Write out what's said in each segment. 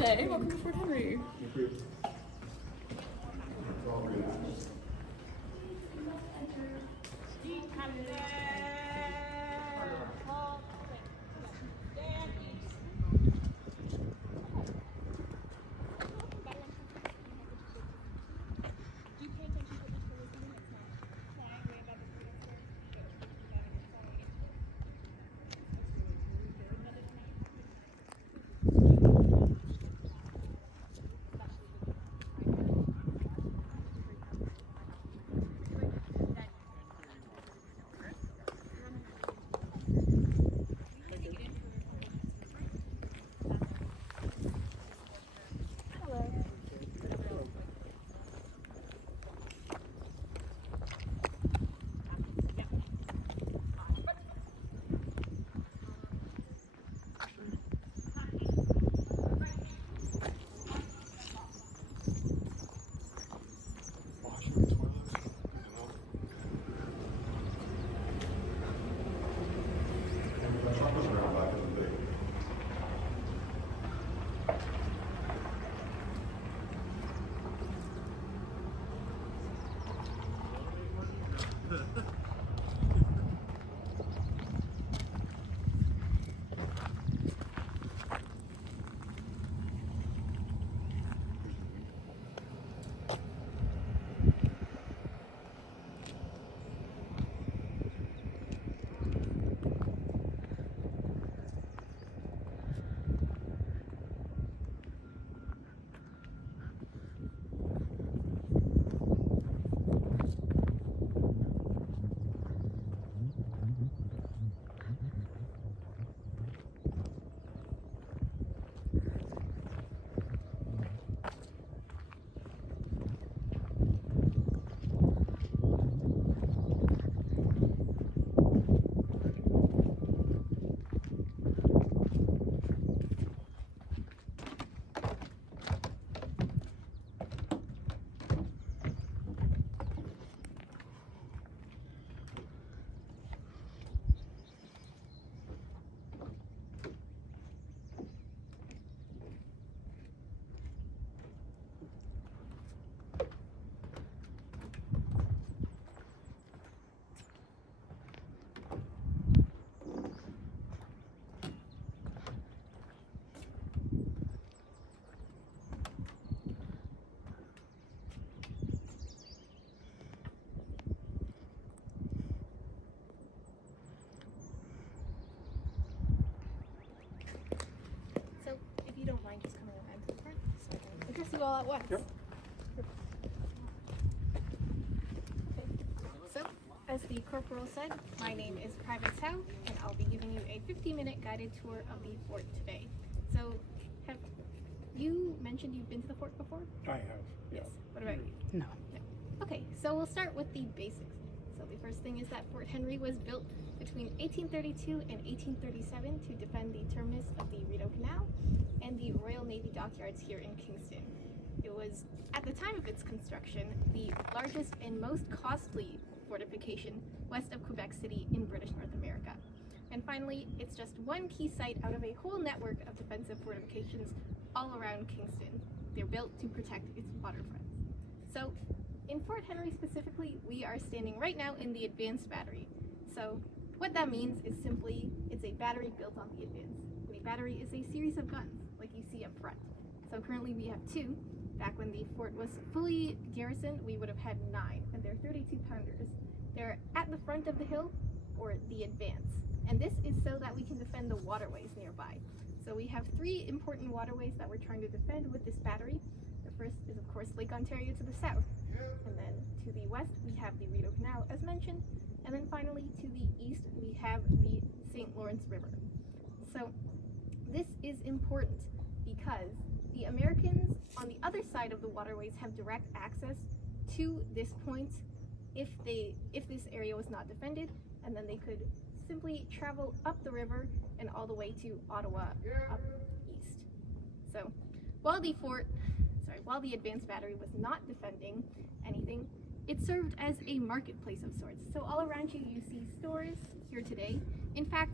day. Welcome to Fort Henry. You all at once. Yep. Okay. So, as the corporal said, my name is Private Sao, and I'll be giving you a 50-minute guided tour of the fort today. So, have you mentioned you've been to the fort before? I have. Yes. What about you? No. Okay, so we'll start with the basics. So the first thing is that Fort Henry was built between 1832 and 1837 to defend the terminus of the Rideau Canal and the Royal Navy dockyards here in Kingston. It was, at the time of its construction, the largest and most costly fortification west of Quebec City in British North America. And finally, it's just one key site out of a whole network of defensive fortifications all around Kingston. They're built to protect its waterfronts. So, in Fort Henry specifically, we are standing right now in the Advanced Battery. So, what that means is simply, it's a battery built on the Advance. And a battery is a series of guns, like you see up front. So currently we have 2. Back when the fort was fully garrisoned, we would have had 9, and they're 32-pounders. They're at the front of the hill, or the Advance. And this is so that we can defend the waterways nearby. So we have 3 important waterways that we're trying to defend with this battery. The first is, of course, Lake Ontario to the south. And then to the west, we have the Rideau Canal, as mentioned. And then finally, to the east, we have the St. Lawrence River. So this is important because the Americans on the other side of the waterways have direct access to this point if this area was not defended, and then they could simply travel up the river and all the way to Ottawa up east. So while the Advanced Battery was not defending anything, it served as a marketplace of sorts. So all around you, you see stores here today. In fact,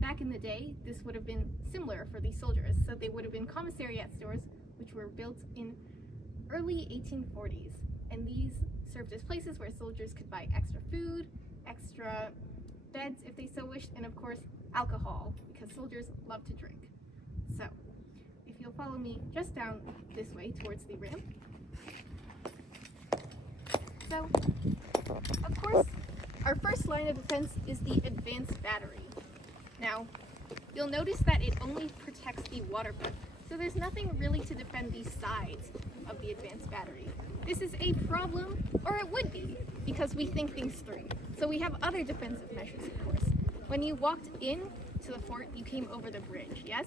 back in the day, this would have been similar for these soldiers. So they would have been commissariat stores, which were built in early 1840s. And these served as places where soldiers could buy extra food, extra beds if they so wished, and of course, alcohol, because soldiers love to drink. So, if you'll follow me just down this way towards the ramp. So, of course, our first line of defense is the advanced battery. Now, you'll notice that it only protects the waterfront, so there's nothing really to defend the sides of the advanced battery. This is a problem, or it would be, because we think things through. So we have other defensive measures, of course. When you walked in to the fort, you came over the bridge, yes?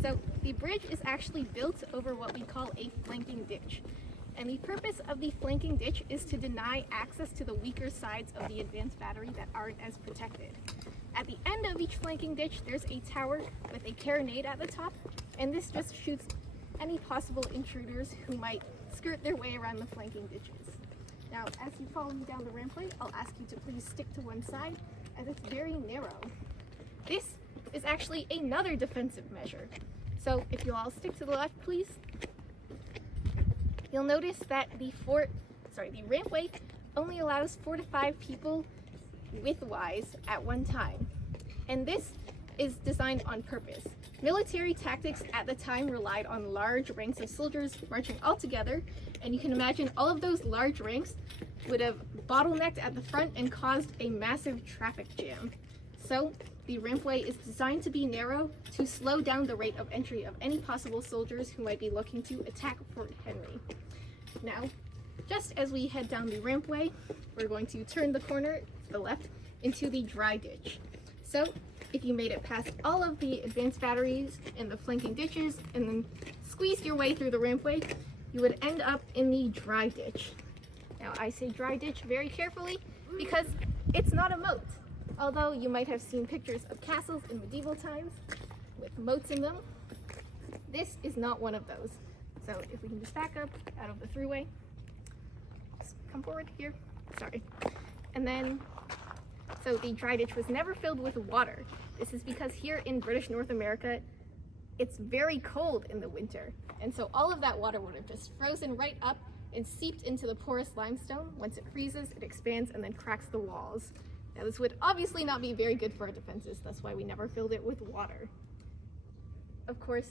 So the bridge is actually built over what we call a flanking ditch. And the purpose of the flanking ditch is to deny access to the weaker sides of the advanced battery that aren't as protected. At the end of each flanking ditch, there's a tower with a carronade at the top, and this just shoots any possible intruders who might skirt their way around the flanking ditches. Now, as you follow me down the rampway, I'll ask you to please stick to one side, as it's very narrow. This is actually another defensive measure. So if you'll all stick to the left, please. You'll notice that the rampway only allows 4 to 5 people widthwise at one time. And this is designed on purpose. Military tactics at the time relied on large ranks of soldiers marching all together, and you can imagine all of those large ranks would have bottlenecked at the front and caused a massive traffic jam. So the rampway is designed to be narrow to slow down the rate of entry of any possible soldiers who might be looking to attack Fort Henry. Now, just as we head down the rampway, we're going to turn the corner to the left into the dry ditch. So if you made it past all of the advanced batteries and the flanking ditches and then squeezed your way through the rampway, you would end up in the dry ditch. Now I say dry ditch very carefully because it's not a moat. Although you might have seen pictures of castles in medieval times with moats in them, this is not one of those. So if we can just back up out of the throughway, just come forward here, sorry. And then, so the dry ditch was never filled with water. This is because here in British North America, it's very cold in the winter. And so all of that water would have just frozen right up and seeped into the porous limestone. Once it freezes, it expands and then cracks the walls. Now this would obviously not be very good for our defenses. That's why we never filled it with water. Of course,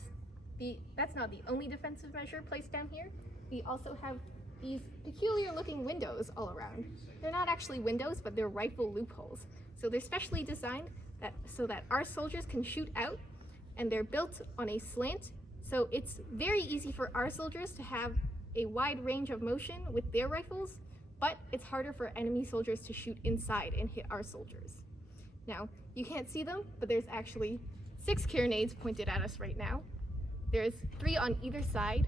that's not the only defensive measure placed down here. We also have these peculiar looking windows all around. They're not actually windows, but they're rifle loopholes. So they're specially designed so that our soldiers can shoot out, and they're built on a slant. So it's very easy for our soldiers to have a wide range of motion with their rifles, but it's harder for enemy soldiers to shoot inside and hit our soldiers. Now, you can't see them, but there's actually 6 carronades pointed at us right now. There's 3 on either side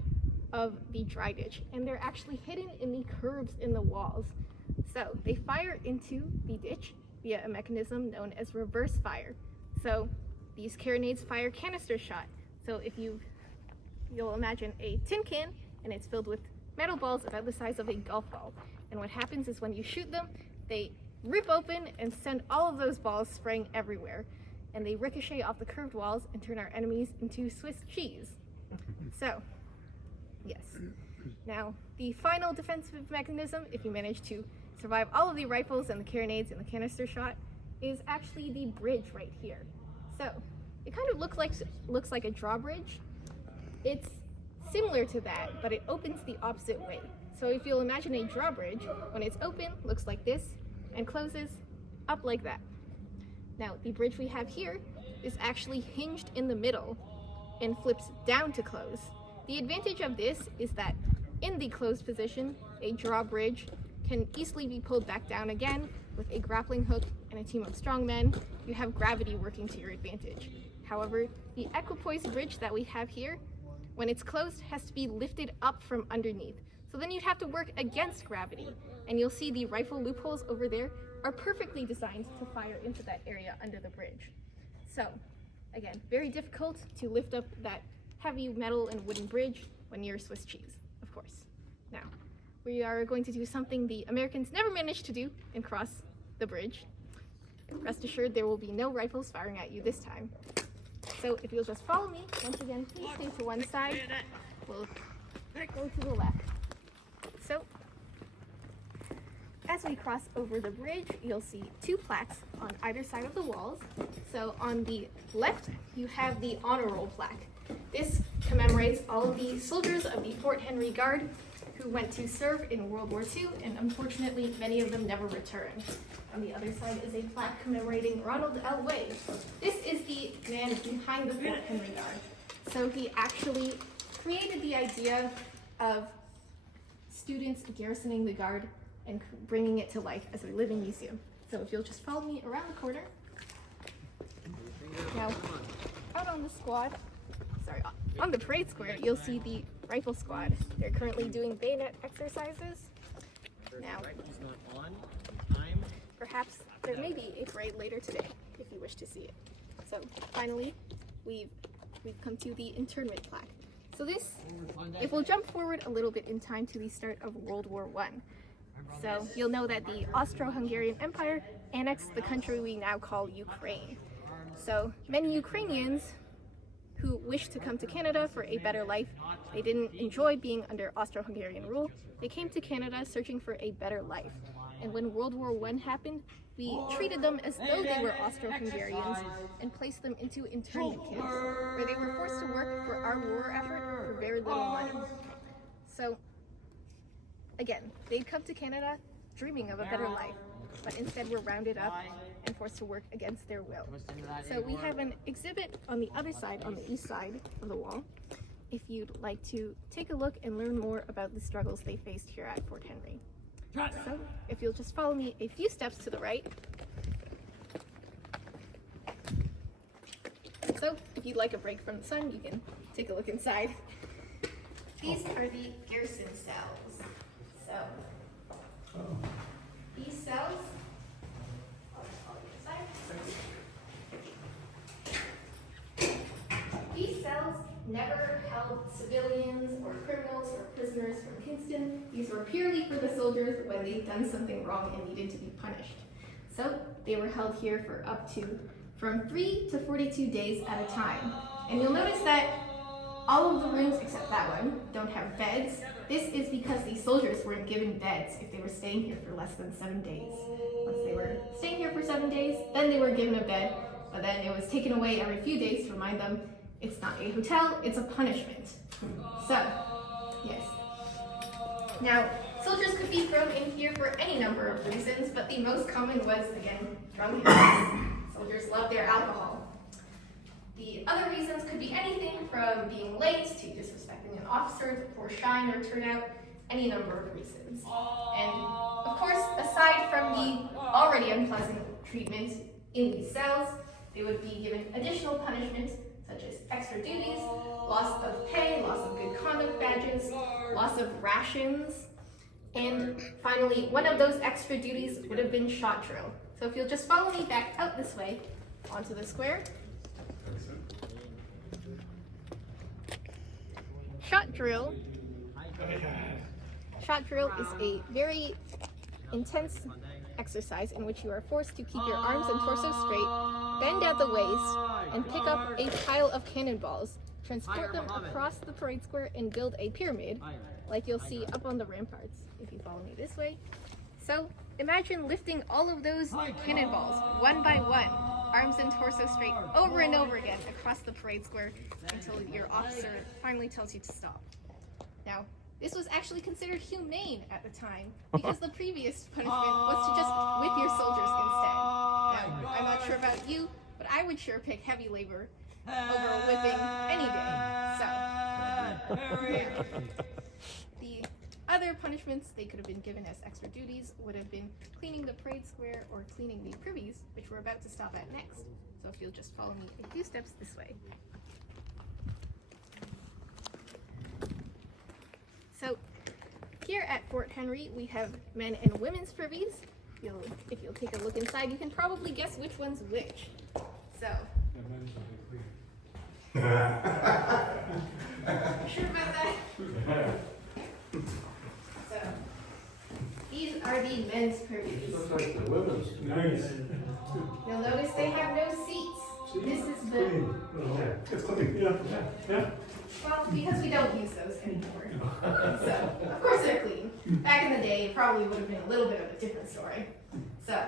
of the dry ditch, and they're actually hidden in the curves in the walls. So they fire into the ditch via a mechanism known as reverse fire. So these carronades fire canister shot. So if you'll imagine a tin can, and it's filled with metal balls about the size of a golf ball. And what happens is when you shoot them, they rip open and send all of those balls spraying everywhere. And they ricochet off the curved walls and turn our enemies into Swiss cheese. So, yes. Now, the final defensive mechanism, if you manage to survive all of the rifles and the carronades and the canister shot, is actually the bridge right here. So, it kind of looks like a drawbridge. It's similar to that, but it opens the opposite way. So if you'll imagine a drawbridge, when it's open, looks like this, and closes up like that. Now, the bridge we have here is actually hinged in the middle and flips down to close. The advantage of this is that in the closed position, a drawbridge can easily be pulled back down again with a grappling hook and a team of strong men. You have gravity working to your advantage. However, the equipoise bridge that we have here, when it's closed, has to be lifted up from underneath. So then you'd have to work against gravity. And you'll see the rifle loopholes over there are perfectly designed to fire into that area under the bridge. So, again, very difficult to lift up that heavy metal and wooden bridge when you're Swiss cheese, of course. Now, we are going to do something the Americans never managed to do and cross the bridge. rest assured there will be no rifles firing at you this time. So if you'll just follow me, once again, please stay to one side. We'll go to the left. So, as we cross over the bridge, you'll see two plaques on either side of the walls. So on the left, you have the Honor Roll plaque. This commemorates all of the soldiers of the Fort Henry Guard who went to serve in World War II, and unfortunately, many of them never returned. On the other side is a plaque commemorating Ronald L. Wade. This is the man behind the Fort Henry Guard. So he actually created the idea of students garrisoning the Guard and bringing it to life as a living museum. So if you'll just follow me around the corner. Now, out on the on the parade square, you'll see the rifle squad. They're currently doing bayonet exercises. Now, perhaps there may be a parade later today if you wish to see it. So finally, we've come to the internment plaque. So this, if we'll jump forward a little bit in time to the start of World War I. So you'll know that the Austro-Hungarian Empire annexed the country we now call Ukraine. So many Ukrainians who wished to come to Canada for a better life, they didn't enjoy being under Austro-Hungarian rule. They came to Canada searching for a better life. And when World War I happened, we treated them as though they were Austro-Hungarians and placed them into internment camps, where they were forced to work for our war effort for very little money. So, again, they'd come to Canada dreaming of a better life, but instead were rounded up and forced to work against their will. So we have an exhibit on the other side, on the east side of the wall, if you'd like to take a look and learn more about the struggles they faced here at Fort Henry. So if you'll just follow me a few steps to the right. So if you'd like a break from the sun, you can take a look inside. These are the Garrison cells. So these cells, these cells never held civilians or criminals or prisoners from Kingston. These were purely for the soldiers when they'd done something wrong and needed to be punished. So they were held here for up to from 3 to 42 days at a time. And you'll notice that all of the rooms except that one don't have beds. This is because the soldiers weren't given beds if they were staying here for less than 7 days. Once they were staying here for 7 days, then they were given a bed, but then it was taken away every few days to remind them it's not a hotel, it's a punishment. So, yes. Now, soldiers could be thrown in here for any number of reasons, but the most common was, again, drunkenness. Soldiers love their alcohol. The other reasons could be anything from being late to disrespecting an officer, to poor shine or turnout, any number of reasons. And of course, aside from the already unpleasant treatment in these cells, they would be given additional punishments such as extra duties, loss of pay, loss of good conduct badges, loss of rations, and finally, one of those extra duties would have been shot drill. So if you'll just follow me back out this way onto the square. Shot drill is a very intense exercise in which you are forced to keep your arms and torso straight, bend at the waist, and pick up a pile of cannonballs, transport them across the parade square, and build a pyramid, like you'll see up on the ramparts, if you follow me this way. So imagine lifting all of those cannonballs, one by one, arms and torso straight, over and over again across the parade square until your officer finally tells you to stop. Now, this was actually considered humane at the time because the previous punishment was to just whip your soldiers instead. Now, I'm not sure about you, but I would sure pick heavy labor over whipping any day. So, yeah. The other punishments they could have been given as extra duties would have been cleaning the parade square or cleaning the privies, which we're about to stop at next. So if you'll just follow me a few steps this way. So here at Fort Henry, we have men and women's privies. If you'll take a look inside, you can probably guess which one's which. So. You sure about that? So, these are the men's privies. Looks like the women's. Nice. You'll notice they have no seats. This is the, Clean. Oh, yeah. It's clean. Yeah. well, because we don't use those anymore. So, of course they're clean. Back in the day, it probably would have been a little bit of a different story. So,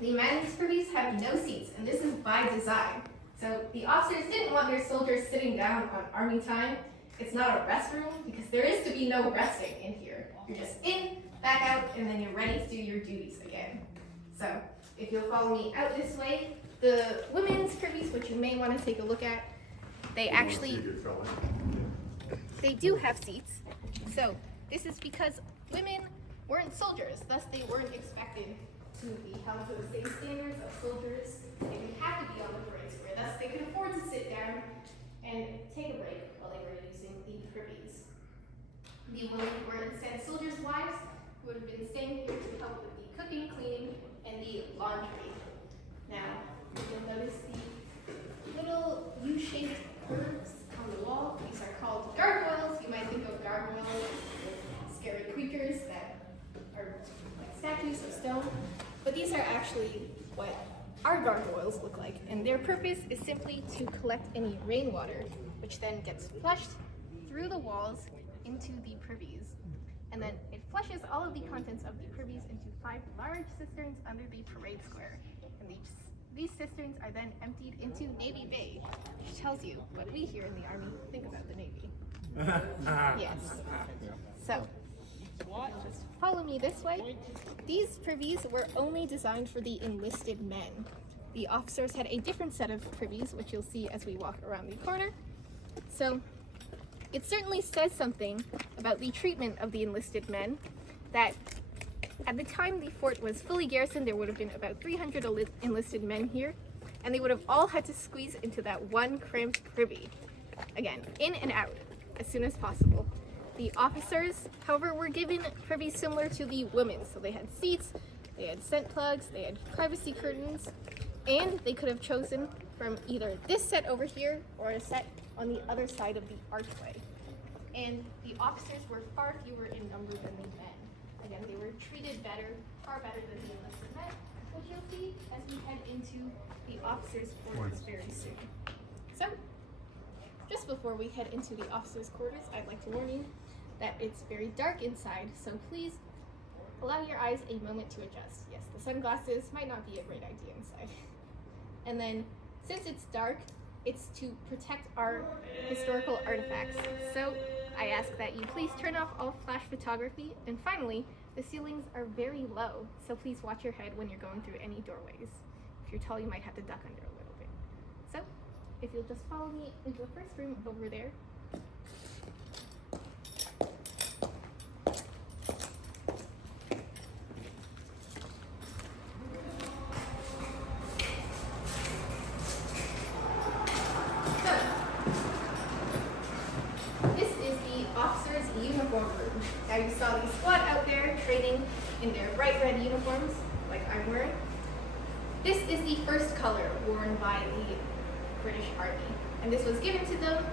the men's privies have no seats, and this is by design. So, the officers didn't want their soldiers sitting down on army time. It's not a rest room, because there is to be no resting in here. You're just in, back out, and then you're ready to do your duties again. So, if you'll follow me out this way, the women's privies, which you may want to take a look at, they do have seats. So this is because women weren't soldiers, thus they weren't expected to be held to the same standards of soldiers. They didn't have to be on the parade square, thus they could afford to sit down and take a break while they were using the privies. The women were instead soldiers' wives who would have been staying here to help with the cooking, cleaning, and the laundry. Now, you'll notice the little U-shaped curves on the wall. These are called gargoyles. You might think of gargoyles as scary creatures that are like statues of stone, but these are actually what our gargoyles look like, and their purpose is simply to collect any rainwater, which then gets flushed through the walls into the privies. And then it flushes all of the contents of the privies into 5 large cisterns under the parade square. And these cisterns are then emptied into Navy Bay, which tells you what we here in the Army think about the Navy. Yes. So, just follow me this way. These privies were only designed for the enlisted men. The officers had a different set of privies, which you'll see as we walk around the corner. So, it certainly says something about the treatment of the enlisted men that at the time the fort was fully garrisoned, there would have been about 300 enlisted men here, and they would have all had to squeeze into that one cramped privy. Again, in and out, as soon as possible. The officers, however, were given privies similar to the women, so they had seats, they had scent plugs, they had privacy curtains, and they could have chosen from either this set over here or a set on the other side of the archway. And the officers were far fewer in number than the men. Again, they were treated better, far better than the enlisted men, which you'll see as we head into the officers' quarters very soon. So, just before we head into the officers' quarters, I'd like to warn you that it's very dark inside, so please allow your eyes a moment to adjust. Yes, the sunglasses might not be a great idea inside. And then, since it's dark, it's to protect our historical artifacts. So I ask that you please turn off all flash photography. And finally, the ceilings are very low, so please watch your head when you're going through any doorways. If you're tall, you might have to duck under a little bit. So if you'll just follow me into the first room over there. Uniform room. Now you saw the squad out there training in their bright red uniforms, like I'm wearing. This is the first color worn by the British Army, and this was given to them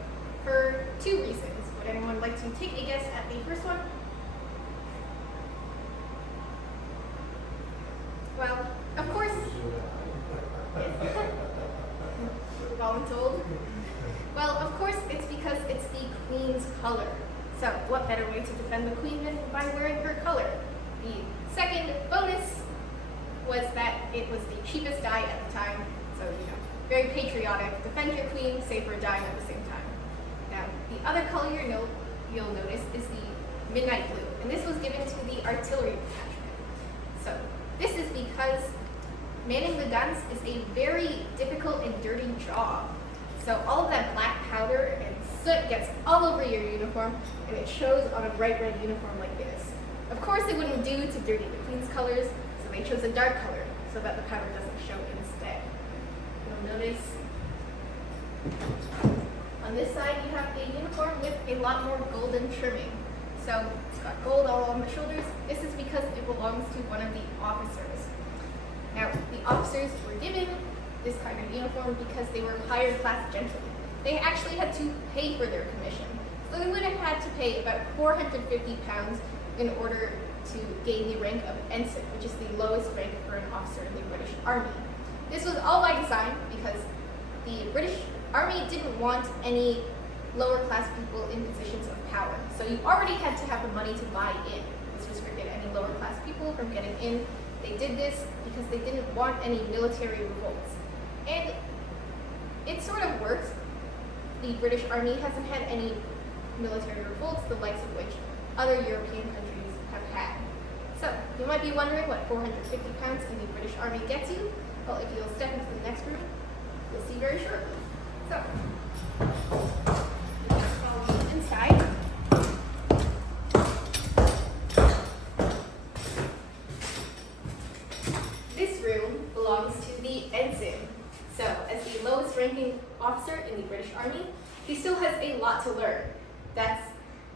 for 2 reasons. Would anyone like to take a guess at the first one? Well, of course, voluntold. Well, of course, it's because it's the Queen's color. So, what better way to defend the Queen than by wearing her color? The second bonus was that it was the cheapest dye at the time, so, very patriotic. Defend your Queen, save her dime at the same time. Now, the other color you'll notice is the midnight blue, and this was given to the artillery detachment. So, this is because manning the guns is a very difficult and dirty job. So all of that black powder and soot gets all over your uniform, and it shows on a bright red uniform like this. Of course, it wouldn't do to dirty the Queen's colors, so they chose a dark color so that the powder doesn't show instead. You'll notice on this side you have a uniform with a lot more golden trimming. So it's got gold all on the shoulders. This is because it belongs to one of the officers. Now, the officers were given this kind of uniform because they were higher class gentlemen. They actually had to pay for their commission. So they would have had to pay about £450 in order to gain the rank of ensign, which is the lowest rank for an officer in the British Army. this was all by design because the British Army didn't want any lower class people in positions of power. So you already had to have the money to buy in. This restricted any lower class people from getting in. They did this because they didn't want any military revolts. And it sort of worked. The British Army hasn't had any military revolts, the likes of which other European countries have had. So, you might be wondering what 450 pounds in the British Army gets you. Well, if you'll step into the next room, you'll see very shortly. So, follow me inside. This room belongs to the ensign. So, as the lowest ranking officer in the British Army, he still has a lot to learn.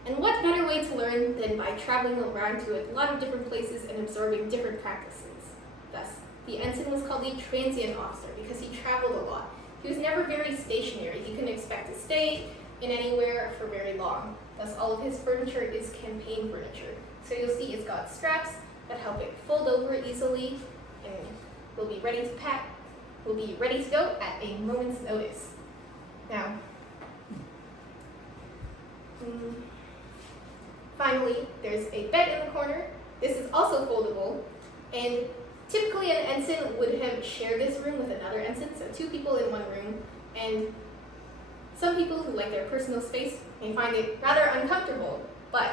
And what better way to learn than by traveling around to a lot of different places and absorbing different practices. Thus, the ensign was called the transient officer because he traveled a lot. He was never very stationary. He couldn't expect to stay in anywhere for very long. Thus, all of his furniture is campaign furniture. So you'll see it's got straps that help it fold over easily and will be ready to pack, will be ready to go at a moment's notice. Now, finally, there's a bed in the corner. This is also foldable, and typically an ensign would have shared this room with another ensign, so 2 people in one room, and some people who like their personal space may find it rather uncomfortable, but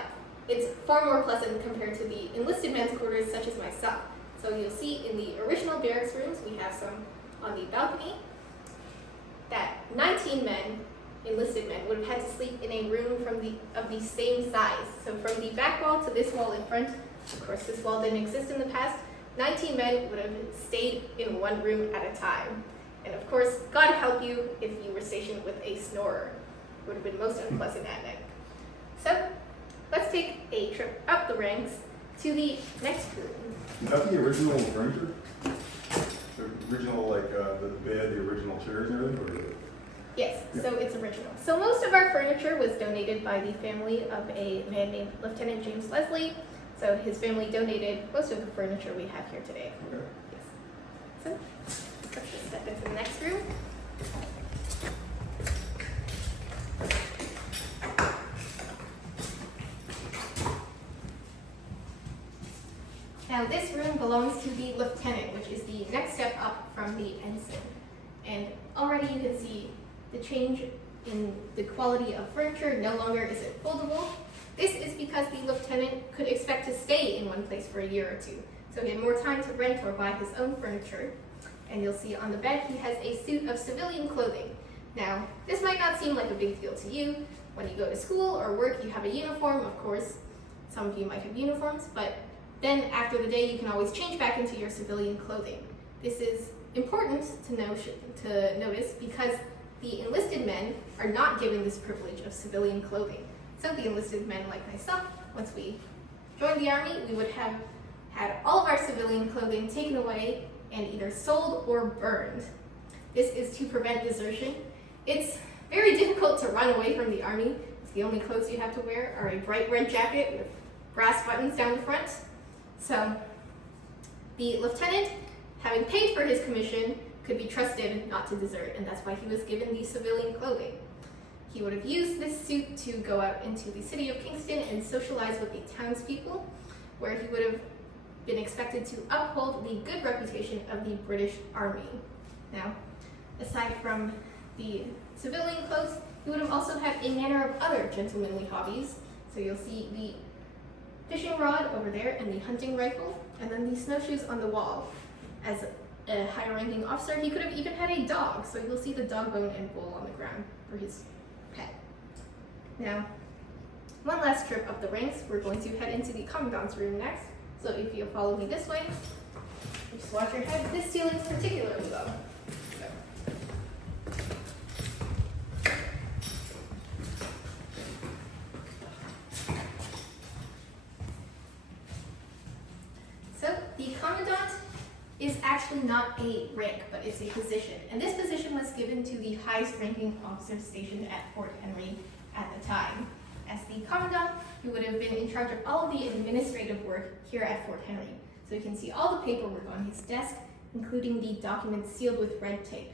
it's far more pleasant compared to the enlisted men's quarters such as myself. So you'll see in the original barracks rooms, we have some on the balcony, that 19 men, enlisted men, would have had to sleep in a room of the same size. So from the back wall to this wall in front, of course this wall didn't exist in the past, 19 men would have stayed in one room at a time. And of course, God help you if you were stationed with a snorer. It would have been most unpleasant at night. So let's take a trip up the ranks to the next room. Is that the original furniture? The original, like, the bed, the original chairs and everything? Or is it? Yes, so it's original. So most of our furniture was donated by the family of a man named Lieutenant James Leslie. So his family donated most of the furniture we have here today. Okay. Yes. So let's just step into the next room. Now this room belongs to the lieutenant, which is the next step up from the ensign. And already you can see the change in the quality of furniture. No longer is it foldable. This is because the lieutenant could expect to stay in one place for a year or 2. So he had more time to rent or buy his own furniture. And you'll see on the bed he has a suit of civilian clothing. Now, this might not seem like a big deal to you. When you go to school or work, you have a uniform, of course. Some of you might have uniforms, but then after the day, you can always change back into your civilian clothing. This is important to notice because the enlisted men are not given this privilege of civilian clothing. So the enlisted men like myself, once we joined the Army, we would have had all of our civilian clothing taken away and either sold or burned. This is to prevent desertion. It's very difficult to run away from the Army. The only clothes you have to wear are a bright red jacket with brass buttons down the front. So the lieutenant, having paid for his commission, could be trusted not to desert, and that's why he was given the civilian clothing. He would have used this suit to go out into the city of Kingston and socialize with the townspeople, where he would have been expected to uphold the good reputation of the British Army. Now, aside from the civilian clothes, he would have also had a manner of other gentlemanly hobbies. So you'll see the fishing rod over there and the hunting rifle, and then the snowshoes on the wall. As a higher-ranking officer, he could have even had a dog, so you'll see the dog bone and bowl on the ground for his pet. Now, one last trip up the ranks, we're going to head into the commandant's room next. So if you'll follow me this way, just watch your head. This ceiling's particularly low. So the commandant is actually not a rank, but it's a position. And this position was given to the highest ranking officer stationed at Fort Henry at the time. As the commandant, he would have been in charge of all of the administrative work here at Fort Henry. So you can see all the paperwork on his desk, including the documents sealed with red tape.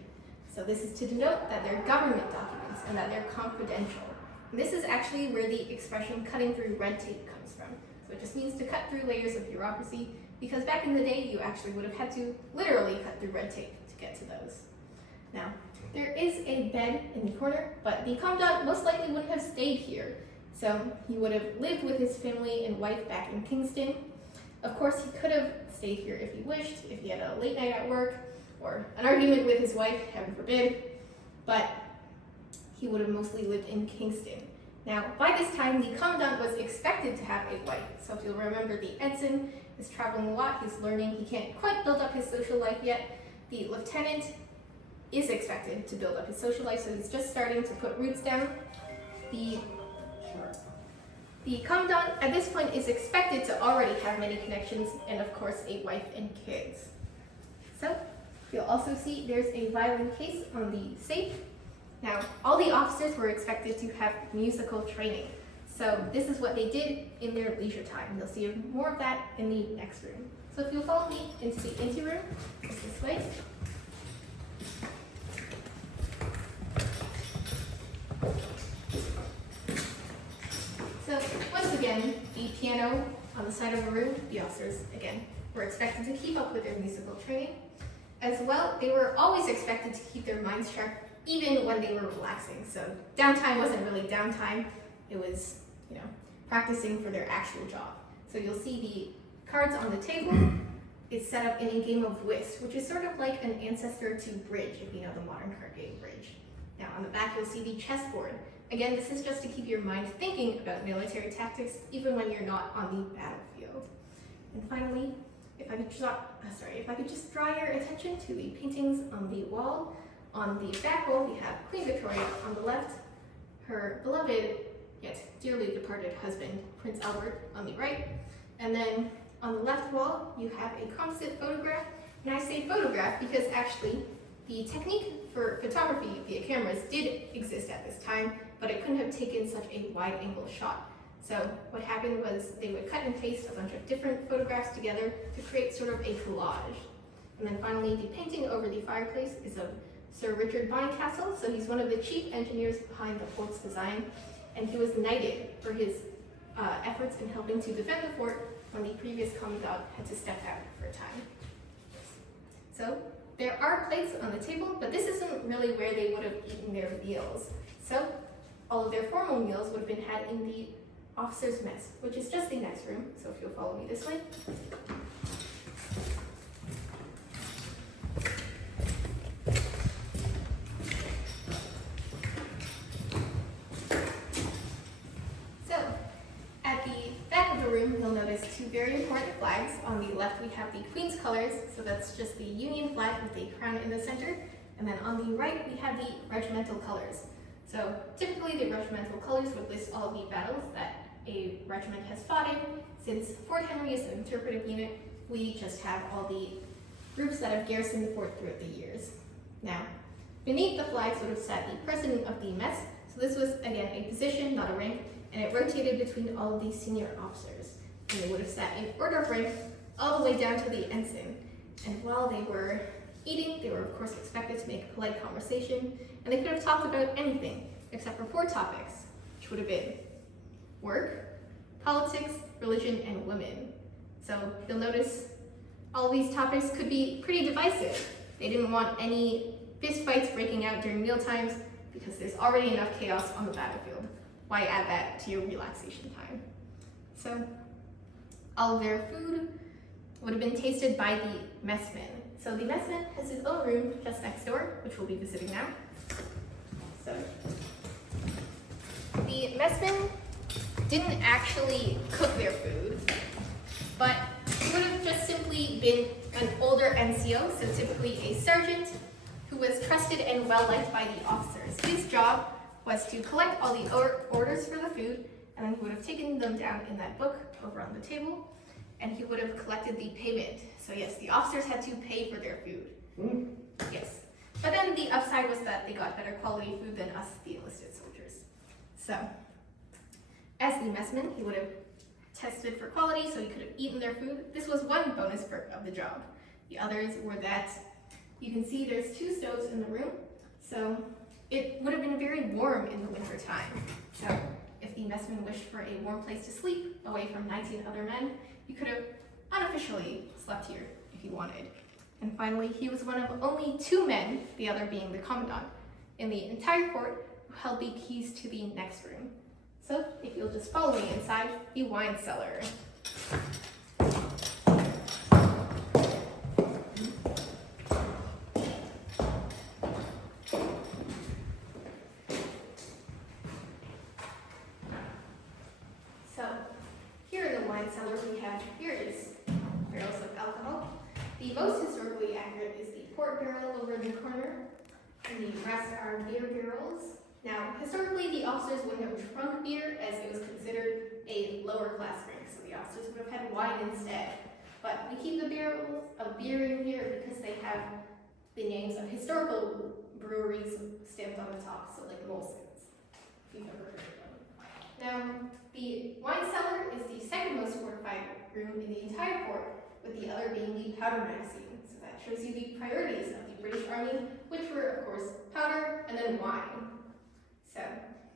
So this is to denote that they're government documents and that they're confidential. And this is actually where the expression cutting through red tape comes from. So it just means to cut through layers of bureaucracy, because back in the day, you actually would have had to literally cut through red tape to get to those. Now, there is a bed in the corner, but the commandant most likely wouldn't have stayed here. So he would have lived with his family and wife back in Kingston. Of course, he could have stayed here if he wished, if he had a late night at work, or an argument with his wife, heaven forbid, but he would have mostly lived in Kingston. Now, by this time, the commandant was expected to have a wife. So if you'll remember, the ensign is traveling a lot, he's learning, he can't quite build up his social life yet. The lieutenant is expected to build up his social life, so he's just starting to put roots down. The commandant at this point is expected to already have many connections and of course a wife and kids. So you'll also see there's a violin case on the safe. Now all the officers were expected to have musical training. So this is what they did in their leisure time. You'll see more of that in the next room. So if you'll follow me into the anteroom, just this way. So once again, the piano on the side of the room, the officers, again, were expected to keep up with their musical training. As well, they were always expected to keep their minds sharp even when they were relaxing. So downtime wasn't really downtime, it was, practicing for their actual job. So you'll see the cards on the table. It's set up in a game of whist, which is sort of like an ancestor to bridge, if you know the modern card game bridge. Now on the back, you'll see the chessboard. Again, this is just to keep your mind thinking about military tactics, even when you're not on the battlefield. And finally, if I could just draw your attention to the paintings on the wall. On the back wall, we have Queen Victoria on the left, her beloved yet dearly departed husband, Prince Albert, on the right. And then on the left wall, you have a composite photograph. And I say photograph because actually the technique for photography via cameras did exist at this time, but it couldn't have taken such a wide angle shot. So what happened was they would cut and paste a bunch of different photographs together to create sort of a collage. And then finally, the painting over the fireplace is of Sir Richard Bonnycastle. So he's one of the chief engineers behind the fort's design, and he was knighted for his efforts in helping to defend the fort when the previous commandant had to step out for a time. So there are plates on the table, but this isn't really where they would have eaten their meals. So all of their formal meals would have been had in the officers' mess, which is just the next room. So if you'll follow me this way. You'll notice two very important flags. On the left, we have the Queen's colors, so that's just the Union flag with a crown in the center. And then on the right, we have the regimental colors. So typically, the regimental colors would list all the battles that a regiment has fought in. Since Fort Henry is an interpretive unit, we just have all the groups that have garrisoned the fort throughout the years. Now, beneath the flags would have sat the president of the mess. So this was, again, a position, not a rank, and it rotated between all of the senior officers. And they would have sat in order of rank all the way down to the ensign. And while they were eating, they were of course expected to make polite conversation, and they could have talked about anything except for 4 topics, which would have been work, politics, religion, and women. So you'll notice all of these topics could be pretty divisive. They didn't want any fist fights breaking out during meal times because there's already enough chaos on the battlefield. Why add that to your relaxation time? So all of their food would have been tasted by the messman. So the messman has his own room just next door, which we'll be visiting now. So the messman didn't actually cook their food, but he would have just simply been an older NCO, so typically a sergeant who was trusted and well-liked by the officers. His job was to collect all the orders for the food, and then he would have taken them down in that book over on the table, and he would have collected the payment. So yes, the officers had to pay for their food. Yes. But then the upside was that they got better quality food than us, the enlisted soldiers. So, as the messman, he would have tested for quality, so he could have eaten their food. This was one bonus perk of the job. The others were that you can see there's 2 stoves in the room, so it would have been very warm in the winter time. So if the messman wished for a warm place to sleep away from 19 other men, you could have unofficially slept here if you wanted. And finally, he was one of only 2 men, the other being the commandant, in the entire fort who held the keys to the next room. So if you'll just follow me inside the wine cellar. So here in the wine cellar we have various barrels of alcohol. The most historically accurate is the port barrel over in the corner, and the rest are beer barrels. Now, historically, the officers wouldn't have drunk beer as it was considered a lower class drink, so the officers would have had wine instead. But we keep the barrels of beer in here because they have the names of historical breweries stamped on the top, so like Molson's, if you've ever heard of them. Now, the wine cellar is the second most fortified room in the entire fort, with the other being the powder magazine. So that shows you the priorities of the British Army, which were, of course, powder and then wine. So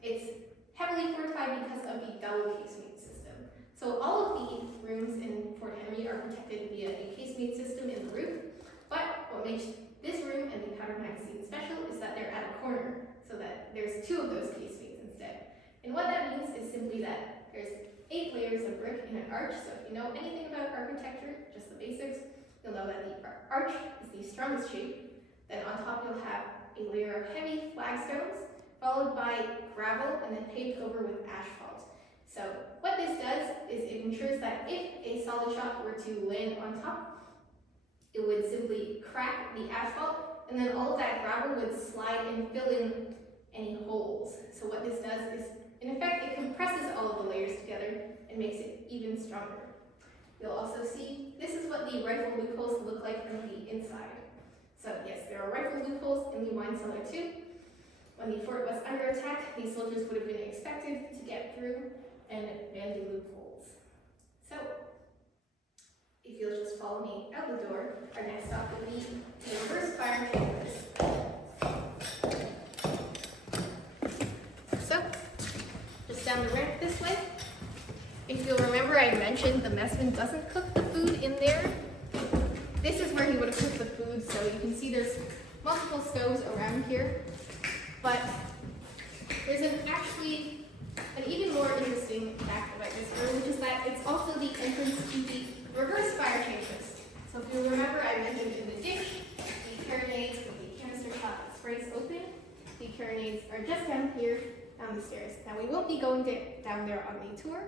it's heavily fortified because of the double casemate system. So all of the rooms in Fort Henry are protected via a casemate system in the roof, but what makes this room and the powder magazine special is that they're at a corner, so that there's 2 of those casemates instead. And what that means is simply that there's 8 layers of brick in an arch, so if you know anything about architecture, just the basics, you'll know that the arch is the strongest shape. Then on top you'll have a layer of heavy flagstones, followed by gravel and then paved over with asphalt. So what this does is it ensures that if a solid shot were to land on top, it would simply crack the asphalt, and then all of that gravel would slide and fill in any holes. So what this does is, in effect, it compresses all of the layers together and makes it even stronger. You'll also see, this is what the rifle loopholes look like from the inside. So yes, there are rifle loopholes in the wine cellar too. When the fort was under attack, the soldiers would have been expected to get through and man the loopholes. So, if you'll just follow me out the door, our next stop will be the reverse fire chambers. So, just down the ramp this way. If you'll remember, I mentioned the messman doesn't cook the food in there. This is where he would have cooked the food, so you can see there's multiple stoves around here. But there's actually an even more interesting fact about this room, which is that it's also the entrance to the reverse fire chambers. So if you remember, I mentioned in the dish, the carronades with the canister shot that sprays open. The carronades are just down here, down the stairs. Now we won't be going down there on the tour,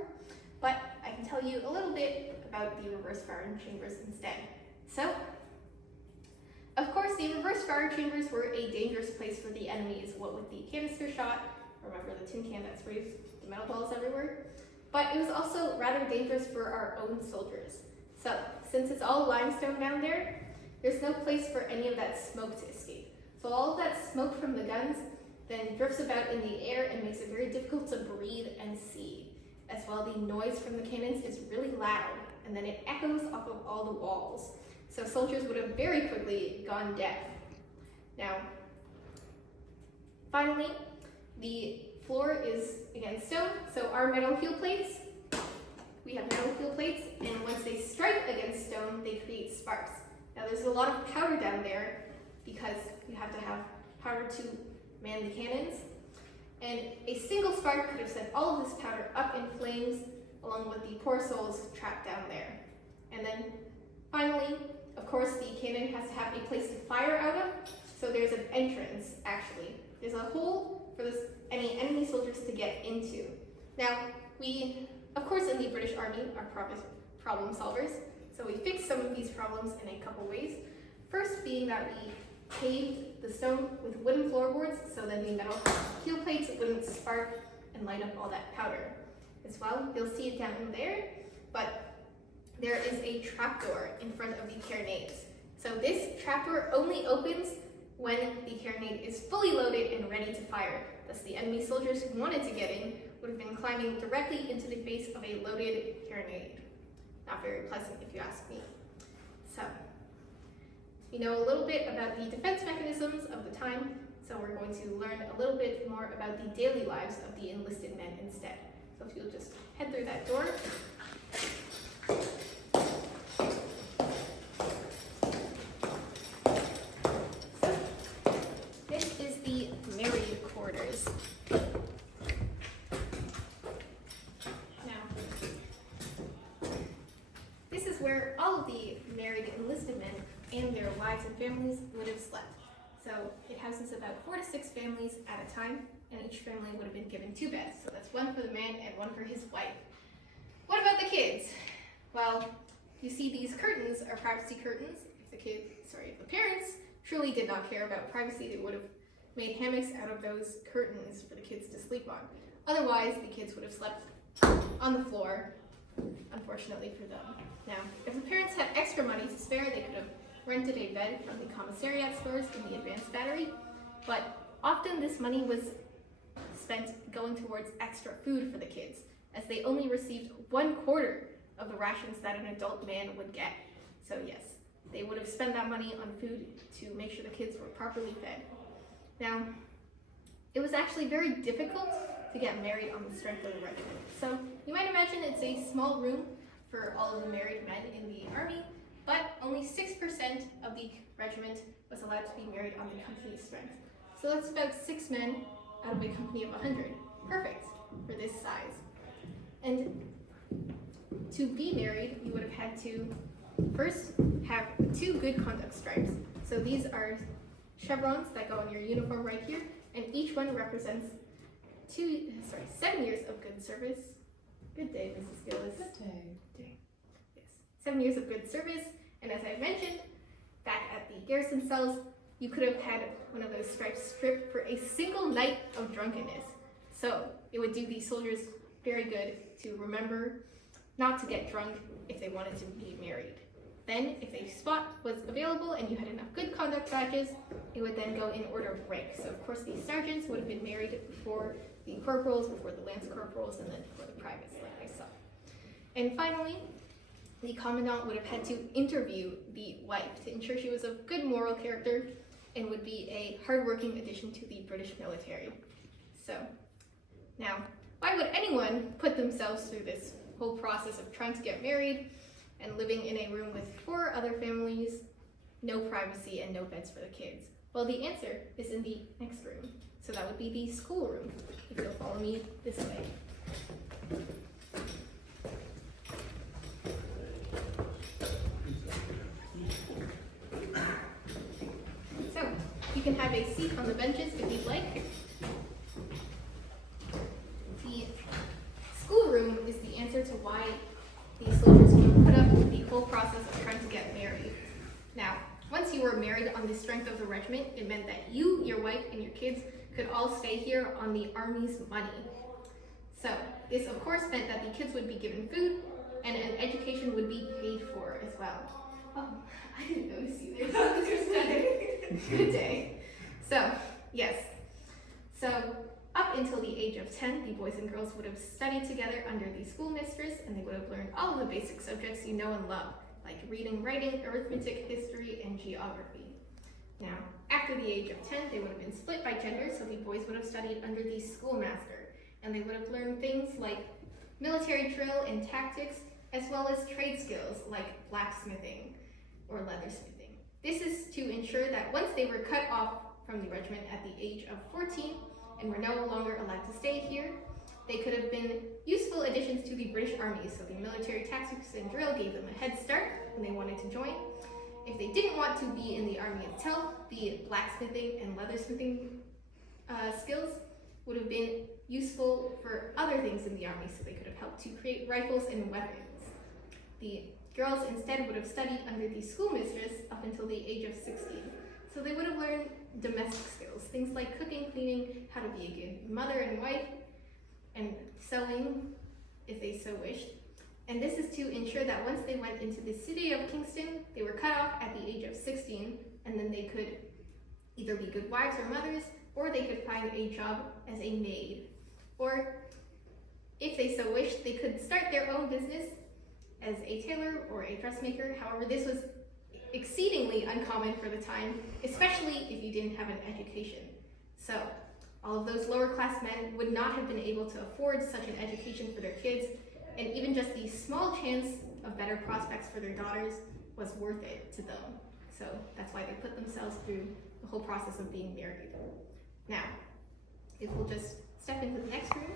but I can tell you a little bit about the reverse fire chambers instead. So, of course, the reverse fire chambers were a dangerous place for the enemies, what with the canister shot, remember the tin can that sprays the metal balls everywhere, but it was also rather dangerous for our own soldiers. So, since it's all limestone down there, there's no place for any of that smoke to escape. So all of that smoke from the guns then drifts about in the air and makes it very difficult to breathe and see. As well, the noise from the cannons is really loud, and then it echoes off of all the walls. So soldiers would have very quickly gone deaf. Now, finally, the floor is again stone, so our metal heel plates, we have metal heel plates, and once they strike against stone, they create sparks. Now there's a lot of powder down there because you have to have powder to man the cannons, and a single spark could have set all of this powder up in flames along with the poor souls trapped down there. And then finally, of course, the cannon has to have a place to fire out of, so there's an entrance, actually. There's a hole for any enemy soldiers to get into. Now, we, of course, in the British Army are problem solvers, so we fixed some of these problems in a couple ways. First being that we paved the stone with wooden floorboards so that the metal heel plates wouldn't spark and light up all that powder. As well, you'll see it down there, but there is a trapdoor in front of the carronades. So this trapdoor only opens when the carronade is fully loaded and ready to fire. Thus the enemy soldiers who wanted to get in would have been climbing directly into the face of a loaded carronade. Not very pleasant if you ask me. So, we know a little bit about the defense mechanisms of the time, so we're going to learn a little bit more about the daily lives of the enlisted men instead. So if you'll just head through that door. So, this is the married quarters. Now, this is where all of the married enlisted men and their wives and families would have slept. So it houses about 4 to 6 families at a time, and each family would have been given 2 beds. So that's one for the man and one for his wife. What about the kids? Well, you see these curtains are privacy curtains. If the parents truly did not care about privacy, they would have made hammocks out of those curtains for the kids to sleep on. Otherwise, the kids would have slept on the floor, unfortunately for them. Now, if the parents had extra money to spare, they could have rented a bed from the commissariat stores in the advanced battery, but often this money was spent going towards extra food for the kids, as they only received 1/4 of the rations that an adult man would get. So yes, they would have spent that money on food to make sure the kids were properly fed. Now, it was actually very difficult to get married on the strength of the regiment. So you might imagine it's a small room for all of the married men in the army, but only 6% of the regiment was allowed to be married on the company's strength. So that's about 6 men out of a company of 100. Perfect for this size. And to be married, you would have had to first have 2 good conduct stripes. So these are chevrons that go on your uniform right here, and each one represents 7 years of good service. Good day, Mrs. Gillis. Good day. Yes, 7 years of good service, and as I mentioned, back at the Garrison cells, you could have had one of those stripes stripped for a single night of drunkenness. So it would do the soldiers very good to remember not to get drunk if they wanted to be married. Then, if a spot was available and you had enough good conduct badges, it would then go in order of rank. So of course the sergeants would have been married before the corporals, before the lance corporals, and then before the privates like myself. And finally, the commandant would have had to interview the wife to ensure she was of good moral character and would be a hardworking addition to the British military. So, now, why would anyone put themselves through this whole process of trying to get married and living in a room with 4 other families, no privacy, and no beds for the kids? Well, the answer is in the next room. So that would be the schoolroom, if you'll follow me this way. So, you can have a seat on the benches if you'd like. The schoolroom is the answer to why these soldiers would put up with the whole process of trying to get married. Now, once you were married on the strength of the regiment, it meant that you, your wife, and your kids could all stay here on the Army's money. So, this of course meant that the kids would be given food, and an education would be paid for as well. Oh, I didn't notice you there. Good day. So, yes. So, up until the age of 10, the boys and girls would have studied together under the schoolmistress, and they would have learned all of the basic subjects you know and love, like reading, writing, arithmetic, history, and geography. Now, after the age of 10, they would have been split by gender, so the boys would have studied under the schoolmaster, and they would have learned things like military drill and tactics, as well as trade skills like blacksmithing or leathersmithing. This is to ensure that once they were cut off from the regiment at the age of 14 and were no longer allowed to stay here, they could have been useful additions to the British Army, so the military tactics and drill gave them a head start when they wanted to join. If they didn't want to be in the army itself, the blacksmithing and leathersmithing skills would have been useful for other things in the army, so they could have helped to create rifles and weapons. The girls instead would have studied under the schoolmistress up until the age of 16. So they would have learned domestic skills, things like cooking, cleaning, how to be a good mother and wife, and sewing if they so wished. And this is to ensure that once they went into the city of Kingston, they were cut off at the age of 16, and then they could either be good wives or mothers, or they could find a job as a maid. Or if they so wished, they could start their own business as a tailor or a dressmaker. However, this was exceedingly uncommon for the time, especially if you didn't have an education. So all of those lower class men would not have been able to afford such an education for their kids, and even just the small chance of better prospects for their daughters was worth it to them. So that's why they put themselves through the whole process of being married. Now, if we'll just step into the next room.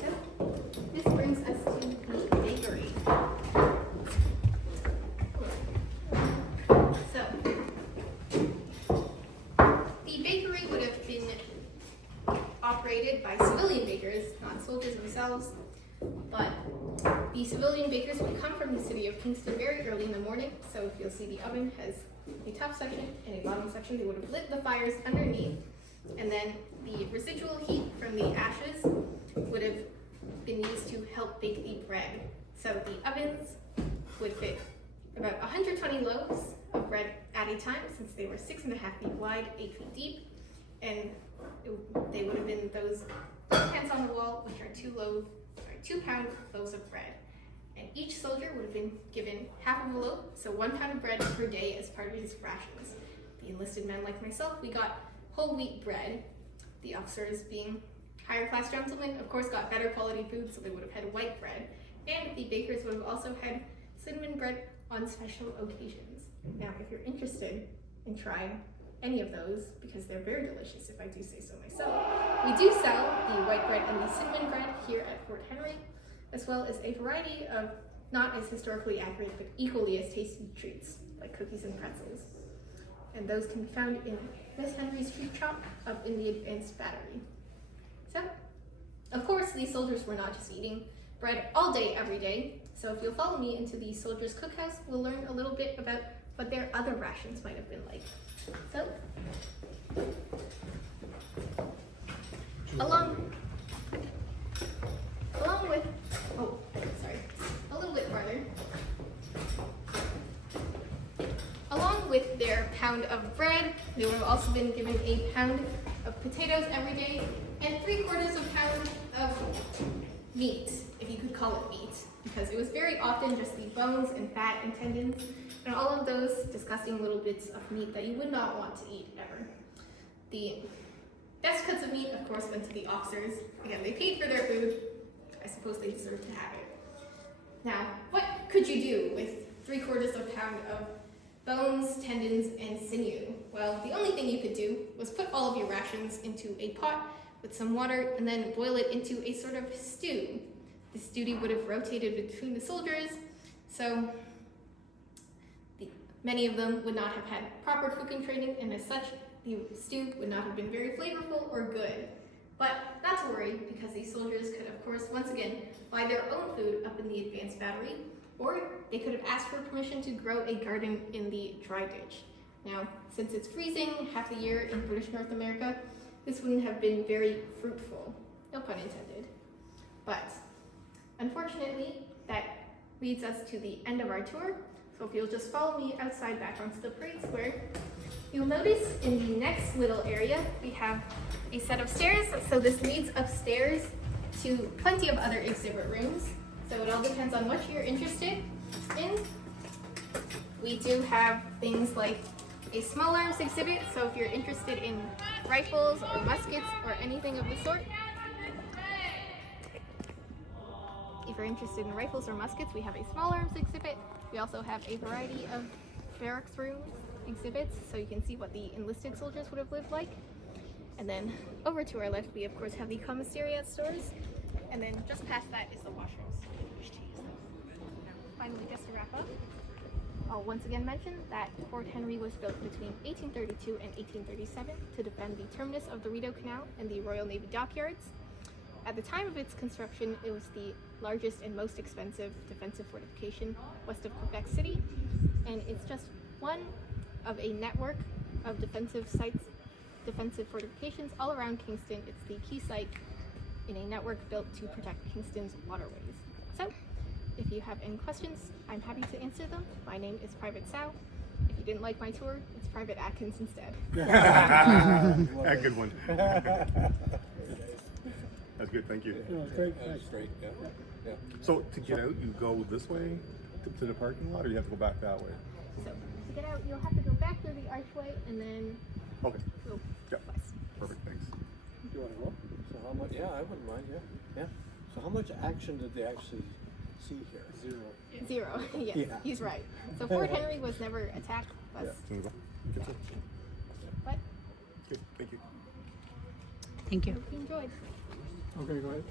So, this brings us to the bakery. So, the bakery would have been operated by civilian bakers, not soldiers themselves, but the civilian bakers would come from the city of Kingston very early in the morning. So if you'll see, the oven has a top section and a bottom section. They would have lit the fires underneath, and then the residual heat from the ashes would have been used to help bake the bread. So the ovens would fit about 120 loaves of bread at a time, since they were 6.5 feet wide, 8 feet deep, and they would have been those pans on the wall, which are 2-pound loaves of bread. And each soldier would have been given half of a loaf, so 1 pound of bread per day as part of his rations. The enlisted men like myself, we got whole wheat bread. The officers, being higher class gentlemen, of course got better quality food, so they would have had white bread. And the bakers would have also had cinnamon bread on special occasions. Now, if you're interested in trying any of those, because they're very delicious if I do say so myself, we do sell the white bread and the cinnamon bread here at Fort Henry, as well as a variety of not as historically accurate but equally as tasty treats like cookies and pretzels. And those can be found in Miss Henry's Treat Shop up in the Advanced Battery. So, of course, these soldiers were not just eating bread all day, every day. So if you'll follow me into the soldiers' cookhouse, we'll learn a little bit about what their other rations might have been like. So, along with, a little bit farther. Along with their pound of bread, they would have also been given a pound of potatoes every day and 3/4 of a pound of meat, if you could call it meat, because it was very often just the bones and fat and tendons and all of those disgusting little bits of meat that you would not want to eat ever. The best cuts of meat, of course, went to the officers. Again, they paid for their food. I suppose they deserve to have it. Now, what could you do with 3/4 of a pound of bones, tendons, and sinew? Well, the only thing you could do was put all of your rations into a pot with some water and then boil it into a sort of stew. This duty would have rotated between the soldiers, so many of them would not have had proper cooking training, and as such, the stew would not have been very flavorful or good. But not to worry, because these soldiers could, of course, once again, buy their own food up in the Advanced Battery, or they could have asked for permission to grow a garden in the dry ditch. Now, since it's freezing half the year in British North America, this wouldn't have been very fruitful, no pun intended. But unfortunately, that leads us to the end of our tour. So if you'll just follow me outside back onto the parade square, you'll notice in the next little area, we have a set of stairs. So this leads upstairs to plenty of other exhibit rooms. So it all depends on what you're interested in. We do have things like a small arms exhibit. So if you're interested in rifles or muskets or anything of the sort, if you're interested in rifles or muskets, we have a small arms exhibit. We also have a variety of barracks room exhibits, so you can see what the enlisted soldiers would have lived like. And then over to our left, we of course have the commissariat stores, and then just past that is the washrooms. Now, finally, just to wrap up, I'll once again mention that Fort Henry was built between 1832 and 1837 to defend the terminus of the Rideau Canal and the Royal Navy dockyards. At the time of its construction, it was the largest and most expensive defensive fortification west of Quebec City, and it's just one of a network of defensive sites, defensive fortifications all around Kingston. It's the key site in a network built to protect Kingston's waterways. So, if you have any questions, I'm happy to answer them. My name is Private Sow. If you didn't like my tour, it's Private Atkins instead. A good one. That's That's good, thank you. No, it's great. That's great, yeah. Yeah. So to get out, you go this way to the parking lot, or you have to go back that way? So to get out, you'll have to go back through the archway and then Okay, go yeah, west. perfect, thanks. Do you want to go? So how much, yeah, I wouldn't mind, yeah. So how much action did they actually see here? Zero. Yes, Yeah. he's right. So Fort Henry was never attacked, but, Can we go? Get some? but Okay, thank you. Thank you. hope you enjoyed. Okay, go ahead.